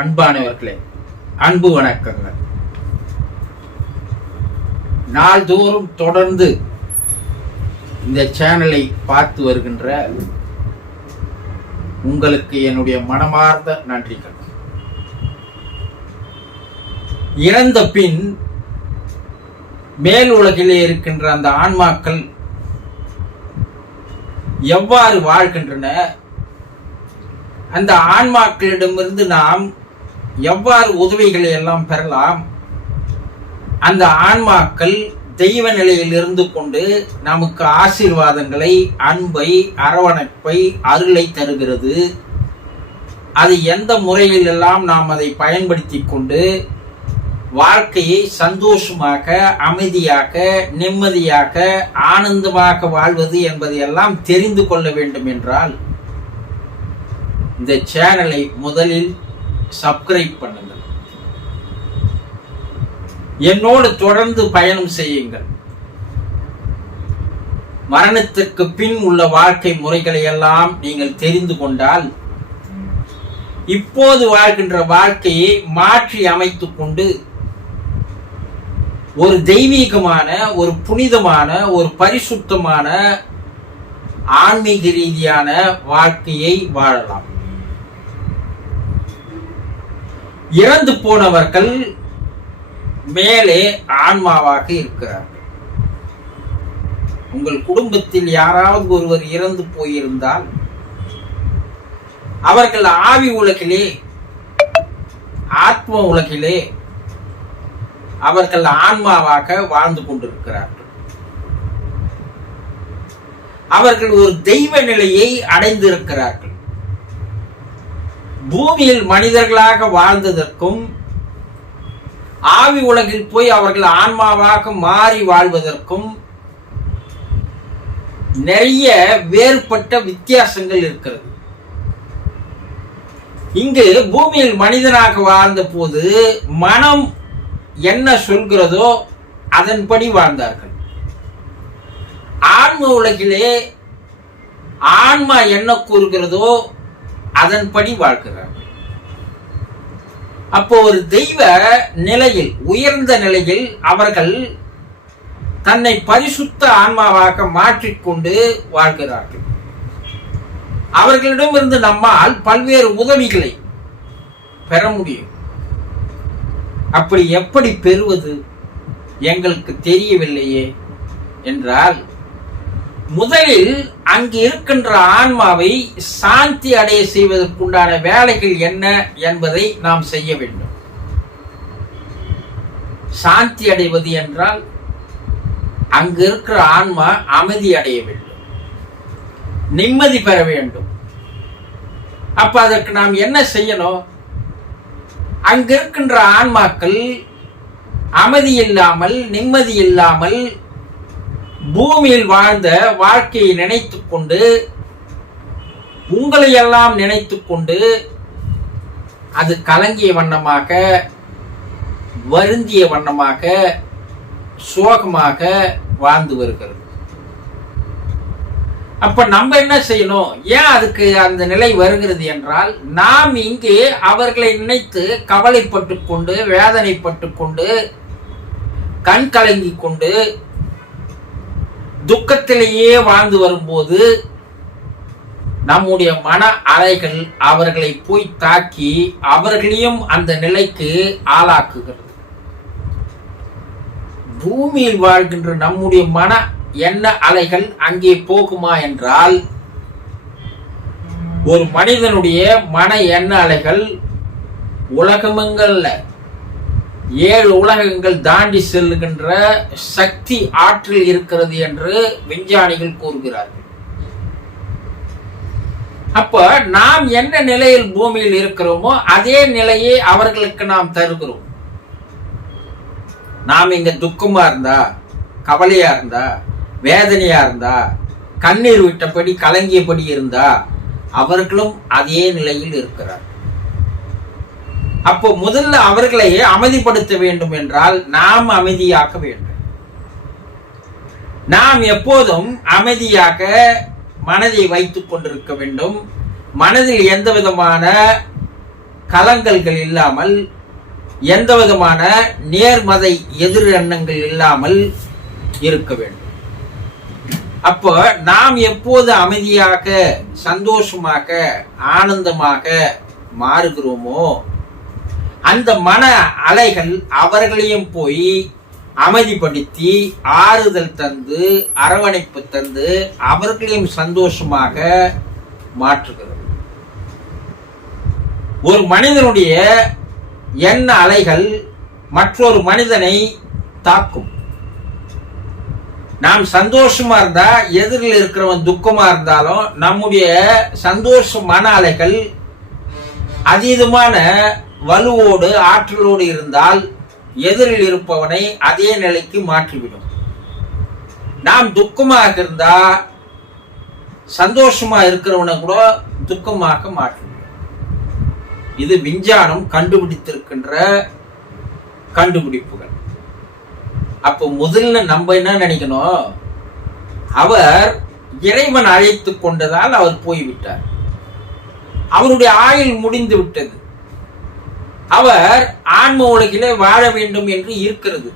அன்பானவர்களே, அன்பு வணக்கங்கள். நாள்தோறும் தொடர்ந்து இந்த சேனலை பார்த்து வருகின்ற உங்களுக்கு என்னுடைய மனமார்ந்த நன்றிகள். இறந்த பின் மேல் உலகிலே இருக்கின்ற அந்த ஆன்மாக்கள் எவ்வாறு வாழ்கின்றன, அந்த ஆன்மாக்களிடமிருந்து நாம் எவ்வாறு உதவிகளை எல்லாம் பெறலாம், அந்த ஆன்மாக்கள் தெய்வ நிலையில் இருந்து கொண்டு நமக்கு ஆசீர்வாதங்களை, அன்பை, அரவணைப்பை, அருளை தருகிறது. அது எந்த முறையில் எல்லாம் நாம் அதை பயன்படுத்தி கொண்டு வாழ்க்கையை சந்தோஷமாக, அமைதியாக, நிம்மதியாக, ஆனந்தமாக வாழ்வது என்பதையெல்லாம் தெரிந்து கொள்ள வேண்டும் என்றால் இந்த சேனலை முதலில் சப்ஸ்கிரைப் பண்ணுங்கள். என்னோடு தொடர்ந்து பயணம் செய்யுங்கள். மரணத்திற்கு பின் உள்ள வாழ்க்கை முறைகளை எல்லாம் நீங்கள் தெரிந்து கொண்டால் இப்போது வாழ்கின்ற வாழ்க்கையை மாற்றி அமைத்துக் கொண்டு ஒரு தெய்வீகமான, ஒரு புனிதமான, ஒரு பரிசுத்தமான, ஆன்மீக ரீதியான வாழ்க்கையை வாழலாம். இறந்து போனவர்கள் மேலே ஆன்மாவாக இருக்கிறார்கள். உங்கள் குடும்பத்தில் யாராவது ஒருவர் இறந்து போயிருந்தால் அவர்கள் ஆவி உலகிலே, ஆத்ம உலகிலே அவர்கள் ஆன்மாவாக வாழ்ந்து கொண்டிருக்கிறார்கள். அவர்கள் ஒரு தெய்வ நிலையை அடைந்திருக்கிறார்கள். பூமியில் மனிதர்களாக வாழ்ந்ததற்கும் ஆவி உலகில் போய் அவர்கள் ஆன்மாவாக மாறி வாழ்வதற்கும் நிறைய வேறுபட்ட வித்தியாசங்கள் இருக்கிறது. இங்கு பூமியில் மனிதனாக வாழ்ந்த போது மனம் என்ன சொல்கிறதோ அதன்படி வாழ்ந்தார்கள். ஆன்ம உலகிலே ஆன்மா என்ன கூறுகிறதோ அதன்படி வாழ்கிறார்கள். அப்போ ஒரு தெய்வ நிலையில், உயர்ந்த நிலையில் அவர்கள் தன்னை பரிசுத்த ஆன்மாவாக மாற்றிக்கொண்டு வாழ்கிறார்கள். அவர்களிடமிருந்து நம்மால் பல்வேறு உதவிகளை பெற முடியும். அப்படி எப்படி பெறுவது எங்களுக்கு தெரியவில்லையே என்றால், முதலில் அங்கு இருக்கின்ற ஆன்மாவை சாந்தி அடைய செய்வதற்குண்டான வேலைகள் என்ன என்பதை நாம் செய்ய வேண்டும். சாந்தி அடைவது என்றால் அங்கு இருக்கிற ஆன்மா அமைதி அடைய வேண்டும், நிம்மதி பெற வேண்டும். அப்ப அதற்கு நாம் என்ன செய்யணும்? அங்கு இருக்கின்ற ஆன்மாக்கள் அமைதி இல்லாமல், நிம்மதி இல்லாமல் பூமியில் வாழ்ந்த வாழ்க்கையை நினைத்துக் கொண்டு, உங்களை எல்லாம் நினைத்துக் கொண்டு அது கலங்கிய வண்ணமாக, வருந்திய வண்ணமாக, சோகமாக வாழ்ந்து வருகிறது. அப்ப நம்ம என்ன செய்யணும்? ஏன் அதுக்கு அந்த நிலை வருகிறது என்றால், நாம் இங்கே அவர்களை நினைத்து கவலைப்பட்டு கொண்டு, வேதனைப்பட்டு கொண்டு, கண் கலங்கி கொண்டு, துக்கத்திலேயே வாழ்ந்து வரும்போது நம்முடைய மன அலைகள் அவர்களை போய் தாக்கி அவர்களையும் அந்த நிலைக்கு ஆளாக்குகிறது. பூமியில் வாழ்கின்ற நம்முடைய மன என்ன அலைகள் அங்கே போகுமா என்றால், ஒரு மனிதனுடைய மன எண்ண அலைகள் உலகமெங்கல்ல 7 உலகங்கள் தாண்டி செல்லுகின்ற சக்தி ஆற்றல் இருக்கிறது என்று விஞ்ஞானிகள் கூறுகிறார்கள். அப்ப நாம் என்ன நிலையில் பூமியில் இருக்கிறோமோ அதே நிலையை அவர்களுக்கு நாம் தருகிறோம். நாம் இங்க துக்கமா இருந்தா, கவலையா இருந்தா, வேதனையா இருந்தா, கண்ணீர் விட்டபடி கலங்கியபடி இருந்தா அவர்களும் அதே நிலையில் இருக்கிறார். அப்போ முதல்ல அவர்களை அமைதிப்படுத்த வேண்டும் என்றால் நாம் அமைதியாக்க வேண்டும். நாம் எப்போதும் அமைதியாக மனதை வைத்துக் கொண்டிருக்க வேண்டும். மனதில் எந்த விதமான கலங்கல்கள் இல்லாமல், எந்த விதமான நேர்மறை எதிர் எண்ணங்கள் இல்லாமல் இருக்க வேண்டும். அப்போ நாம் எப்போது அமைதியாக, சந்தோஷமாக, ஆனந்தமாக மாறுகிறோமோ அந்த மன அலைகள் அவர்களையும் போய் அமைதிப்படுத்தி ஆறுதல் தந்து அரவணைப்பு தந்து அவர்களையும் சந்தோஷமாக மாற்றுகிறது. ஒரு மனிதனுடைய எண்ண அலைகள் மற்றொரு மனிதனை தாக்கும். நாம் சந்தோஷமா இருந்தா எதிரில் இருக்கிறவன் துக்கமா இருந்தாலும் நம்முடைய சந்தோஷ மன அலைகள் அதீதமான வலுவோடு ஆற்றலோடு இருந்தால் எதிரில் இருப்பவனை அதே நிலைக்கு மாற்றிவிடும். நாம் துக்கமாக இருந்தா சந்தோஷமா இருக்கிறவனை கூட துக்கமாக மாற்றிவிடும். இது விஞ்ஞானம் கண்டுபிடித்திருக்கின்ற கண்டுபிடிப்புகள். அப்போ முதல்ல நம்ம என்ன நினைக்கணும், அவர் இறைவன் அழைத்து கொண்டதால் அவர் போய்விட்டார், அவருடைய ஆயுள் முடிந்து விட்டது, அவர் ஆன்ம உலகிலே வாழ வேண்டும் என்று இருக்கிறது.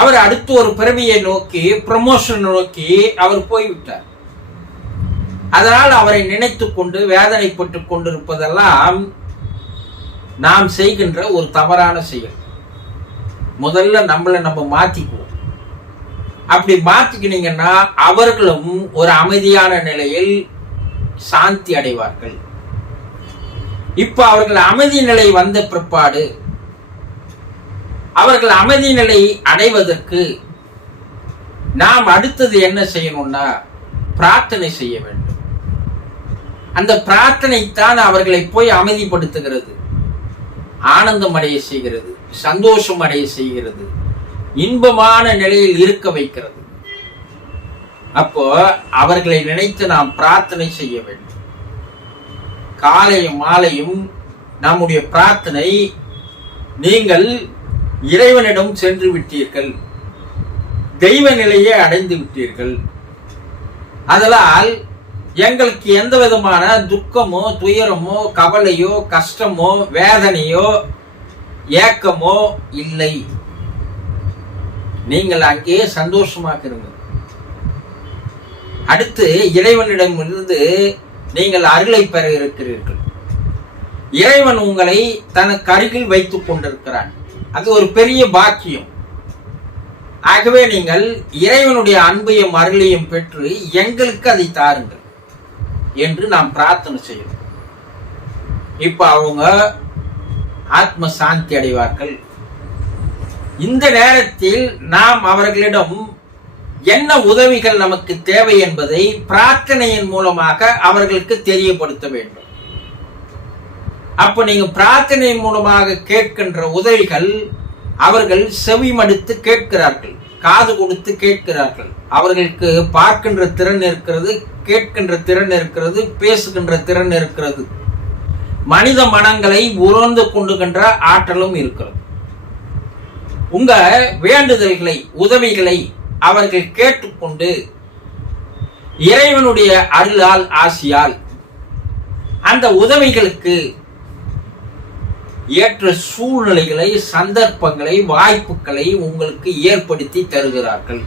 அவர் அடுத்து ஒரு பிறவியை நோக்கி, ப்ரமோஷன் நோக்கி அவர் போய்விட்டார். அதனால் அவரை நினைத்துக் கொண்டு வேதனைப்பட்டுக் கொண்டிருப்பதெல்லாம் நாம் செய்கின்ற ஒரு தவறான செயல். முதல்ல நம்மளை நம்ம மாத்திக்குவோம். அப்படி மாத்திக்கினீங்கன்னா அவர்களும் ஒரு அமைதியான நிலையில் சாந்தி அடைவார்கள். இப்ப அவர்கள் அமைதி நிலை வந்த பிற்பாடு அவர்கள் அமைதி நிலை அடைவதற்கு நாம் அடுத்தது என்ன செய்யணும்னா பிரார்த்தனை செய்ய வேண்டும். அந்த பிரார்த்தனை தான் அவர்களை போய் அமைதிப்படுத்துகிறது, ஆனந்தம் அடைய செய்கிறது, சந்தோஷம் அடைய செய்கிறது, இன்பமான நிலையில் இருக்க வைக்கிறது. அப்போ அவர்களை நினைத்து நாம் பிரார்த்தனை செய்ய வேண்டும். காலையும் மாலையும் நம்முடைய பிரார்த்தனை, நீங்கள் இறைவனிடம் சென்று விட்டீர்கள், தெய்வ நிலையை அடைந்து விட்டீர்கள், அதனால் எங்களுக்கு எந்த விதமான துக்கமோ துயரமோ கவலையோ கஷ்டமோ வேதனையோ ஏக்கமோ இல்லை, நீங்கள் அங்கே சந்தோஷமாக இருங்க. அடுத்து இறைவனிடமிருந்து நீங்கள் அருளை பெற இருக்கிறீர்கள். இறைவன் உங்களை தனக்கு அருகில் வைத்துக் கொண்டிருக்கிறான். அது ஒரு பெரிய பாக்கியம். ஆகவே நீங்கள் இறைவனுடைய அன்பையும் அருளையும் பெற்று எங்களுக்கு அதை தாருங்கள் என்று நாம் பிரார்த்தனை செய்யணும். இப்ப அவங்க ஆத்ம சாந்தி அடைவார்கள். இந்த நேரத்தில் நாம் அவர்களிடம் என்ன உதவிகள் நமக்கு தேவை என்பதை பிரார்த்தனையின் மூலமாக அவர்களுக்கு தெரியப்படுத்த வேண்டும். அப்ப நீங்க பிரார்த்தனையின் மூலமாக கேட்கின்ற உதவிகள் அவர்கள் செவி மடுத்து கேட்கிறார்கள், காது கொடுத்து கேட்கிறார்கள். அவர்களுக்கு பார்க்கின்ற திறன் இருக்கிறது, கேட்கின்ற திறன் இருக்கிறது, பேசுகின்ற திறன் இருக்கிறது, மனித மனங்களை உணர்ந்து கொண்டுகின்ற ஆற்றலும் இருக்கிறது. உங்க வேண்டுதல்களை உதவிகளை அவர்கள் கேட்டுக்கொண்டு இறைவனுடைய அருளால் ஆசியால் அந்த உதவிகளுக்கு ஏற்ற சூழ்நிலைகளை, சந்தர்ப்பங்களை, வாய்ப்புகளை உங்களுக்கு ஏற்படுத்தி தருகிறார்கள்.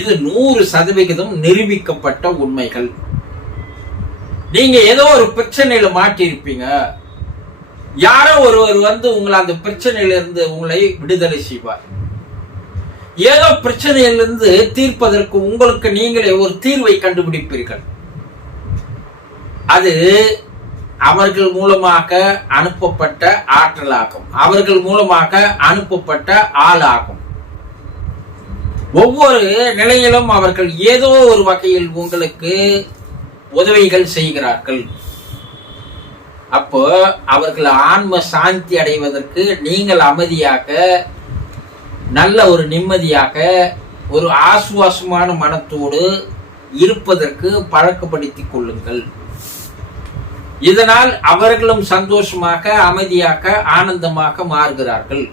இது 100% நிரூபிக்கப்பட்ட உண்மைகள். நீங்க ஏதோ ஒரு பிரச்சனையில மாட்டிருப்பீங்க, யாரோ ஒருவர் வந்து உங்களை அந்த பிரச்சனையிலிருந்து உங்களை விடுதலை செய்வார். ஏதோ பிரச்சனையிலிருந்து தீர்ப்பதற்கு உங்களுக்கு நீங்களே ஒரு தீர்வை கண்டுபிடிப்பீர்கள். அது அவர்கள் மூலமாக அனுப்பப்பட்ட ஆற்றலாகும், அவர்கள் மூலமாக அனுப்பப்பட்ட ஆளாகும். ஒவ்வொரு நிலையிலும் அவர்கள் ஏதோ ஒரு வகையில் உங்களுக்கு உதவிகள் செய்கிறார்கள். அப்போ அவர்கள் ஆன்ம சாந்தி அடைவதற்கு நீங்கள் அமைதியாக, நல்ல ஒரு நிம்மதியாக, ஒரு ஆசுவாசமான மனத்தோடு இருப்பதற்கு பழக்கப்படுத்திக் கொள்ளுங்கள். இதனால் அவர்களும் சந்தோஷமாக, அமைதியாக, ஆனந்தமாக மாறுகிறார்கள்.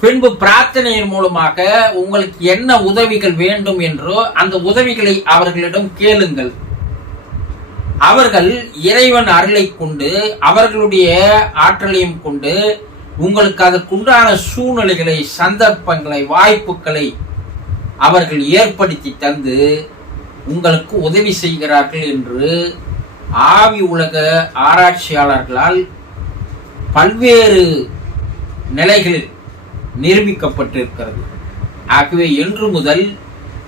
பின்பு பிரார்த்தனையின் மூலமாக உங்களுக்கு என்ன உதவிகள் வேண்டும் என்றோ அந்த உதவிகளை அவர்களிடம் கேளுங்கள். அவர்கள் இறைவன் அருளை கொண்டு அவர்களுடைய ஆற்றலையும் கொண்டு உங்களுக்கு அதற்குண்டான சூழ்நிலைகளை, சந்தர்ப்பங்களை, வாய்ப்புகளை அவர்கள் ஏற்படுத்தி தந்து உங்களுக்கு உதவி செய்கிறார்கள் என்று ஆவி உலக ஆராய்ச்சியாளர்களால் பல்வேறு நிலைகளில் நிரூபிக்கப்பட்டிருக்கிறது. ஆகவே இன்று முதல்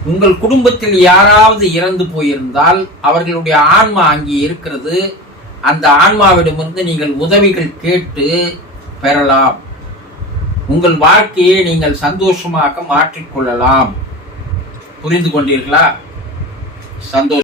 உங்கள் குடும்பத்தில் யாராவது இறந்து போயிருந்தால் அவர்களுடைய ஆன்மா அங்கே இருக்கிறது. அந்த ஆன்மாவிடமிருந்து நீங்கள் உதவிகள் கேட்டு பெறலாம். உங்கள் வாழ்க்கையை நீங்கள் சந்தோஷமாக மாற்றிக்கொள்ளலாம். புரிந்து கொண்டீர்களா? சந்தோஷம்.